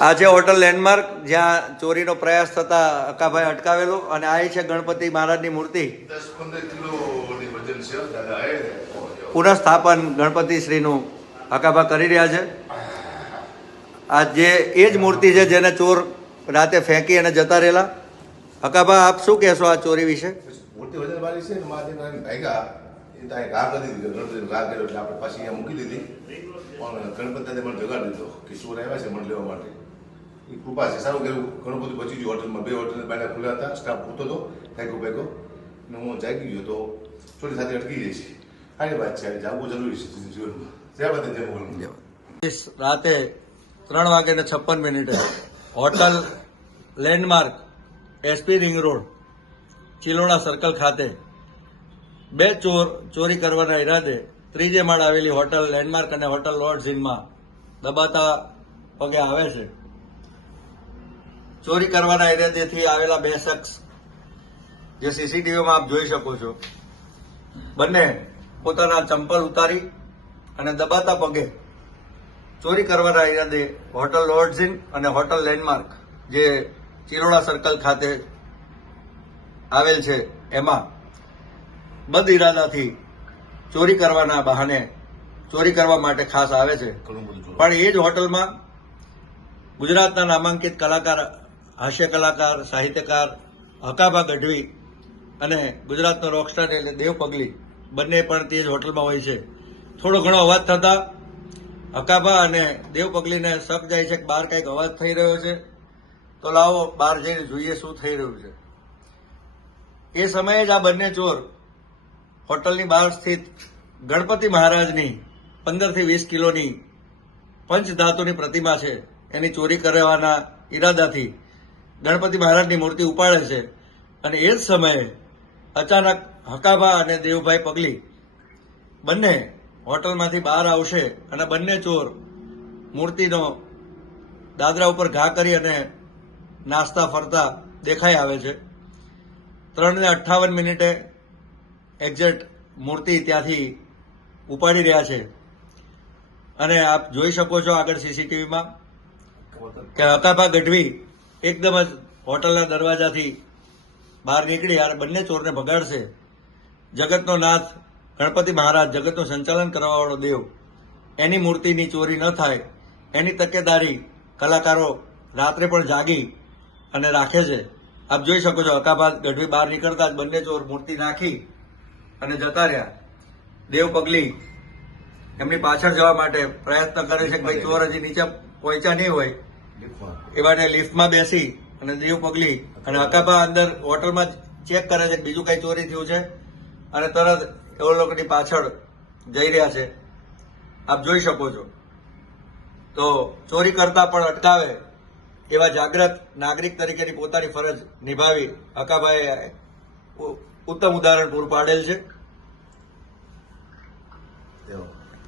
આ છે hotel landmark, જ્યાં ચોરીનો પ્રયાસ થતા અકાભાઈ અટકાવેલો. અને આ છે ગણપતિ મહારાજની મૂર્તિ. 10-15 કિલોની વજન છે દાદા. પુનઃસ્થાપન ગણપતિ શ્રીનું અકાભા કરી રહ્યા છે. આ જે એ જ મૂર્તિ છે જેને ચોર રાતે ફેંકી અને જતા રહેલા. અકાભા, આપ શું કહેશો આ ચોરી વિશે? મોટી વજન વાળી છે ને માથે ભાગ્યા એ ત્યાં ઘા કરી દીધી, ગણપતિ ઘા કર્યો એટલે આપણે પાછી અહીંયા મૂકી દીધી. પણ ગણપતિને મને જગાડી દીધો કે ચોર આવ્યા છે મને લેવા માટે. એ કૃપા છે. સારું કર્યું, ઘણું બધું બચી ગયું. હોટલમાં 2 હોટલ બાયલા ખુલ્લા હતા, સ્ટાફ પૂરતો હતો ભેગો અને હું જાગી ગયો તો ચોરી સાથે અટકી જાય છે. સારી વાત છે, જાગવું જરૂરી છે જીવનમાં. જય માતા, જય મોગલ. રાતે 3:56 hotel landmark, SP ring road, Chiloda circle ખાતે 2 ચોર ચોરી કરવાના ઈરાદે 3 માળ આવેલી હોટલ લેન્ડમાર્ક અને હોટલ લોર્ડ્સ ઇનમાં દબાતા પગે આવે છે. ચોરી કરવાના ઈરાદેથી આવેલા 2 શખ્સ, જે સીસીટીવીમાં આપ જોઈ શકો છો, બંને પોતાના ચંપલ ઉતારી અને દબાતા પગે ચોરી કરવાના ઈરાદે હોટલ લોર્ડ્સ ઇન અને હોટલ લેન્ડમાર્ક, જે ચિલોડા સર્કલ ખાતે આવેલ છે, એમાં બદ ઇરાદાથી ચોરી કરવાના બહાને ચોરી કરવા માટે ખાસ આવે છે. પણ એ જ હોટલમાં ગુજરાતના નામાંકિત કલાકાર, હાસ્ય કલાકાર, સાહિત્યકાર અકાભા ગઢવી અને ગુજરાતનો રોકસ્ટાર એટલે દેવ પગલી બંને પણ તે જ હોટલમાં હોય છે. થોડો ઘણો અવાજ થતા અકાભા અને દેવ પગલીને શક જાય છે કે બહાર કંઈક અવાજ થઈ રહ્યો છે, તો લાવો બહાર જઈને જોઈએ શું થઈ રહ્યું છે. એ સમયે જ આ બંને ચોર હોટલની બહાર સ્થિત ગણપતિ મહારાજની 15 થી 20 કિલોની પંચધાતુની પ્રતિમા છે, એની ચોરી કરવાના ઈરાદાથી ગણપતિ મહારાજની મૂર્તિ ઉપાડે છે. અને એ જ સમયે અચાનક હકાભા અને દેવભાઈ પગલી બંને હોટલમાંથી બહાર આવશે અને બંને ચોર મૂર્તિનો દાદરા ઉપર ઘા કરી અને નાસ્તા ફરતા દેખાઈ આવે છે. 3:58 એક્ઝેક્ટ મૂર્તિ ત્યાંથી ઉપાડી રહ્યા છે. અને આપ જોઈ શકો છો આગળ સીસીટીવીમાં કે અકાભા ગઢવી એકદમ જ હોટલના દરવાજાથી બહાર નીકળી અને બંને ચોરને ભગાડશે. જગતનો નાથ ગણપતિ મહારાજ, જગતનું સંચાલન કરવાવાળો દેવ, એની મૂર્તિની ચોરી ન થાય એની તકેદારી કલાકારો રાત્રે પણ જાગી અને રાખે છે. આપ જોઈ શકો છો અકાભા ગઢવી બહાર નીકળતા જ બંને ચોર મૂર્તિ નાખી અને જતા રહ્યા. દેવ પગલી એમની પાછળ જવા માટે પ્રયત્ન કરે છે કે ભાઈ ચોર હજી નીચે પહોંચ્યા નહીં હોય, એવાને લિફ્ટમાં બેસી અને દેવ પગલી અને અકાભા અંદર હોટલમાં ચેક કરે છે કે બીજું કઈ ચોરી થયું છે અને તરત એવો લોકોની પાછળ જઈ રહ્યા છે. આપ જોઈ શકો છો. તો ચોરી કરતા પણ અટકાવે એવા જાગૃત નાગરિક તરીકેની પોતાની ફરજ નિભાવી અકાભાઈએ ઉત્તમ ઉદાહરણ પૂરું પાડેલ છે.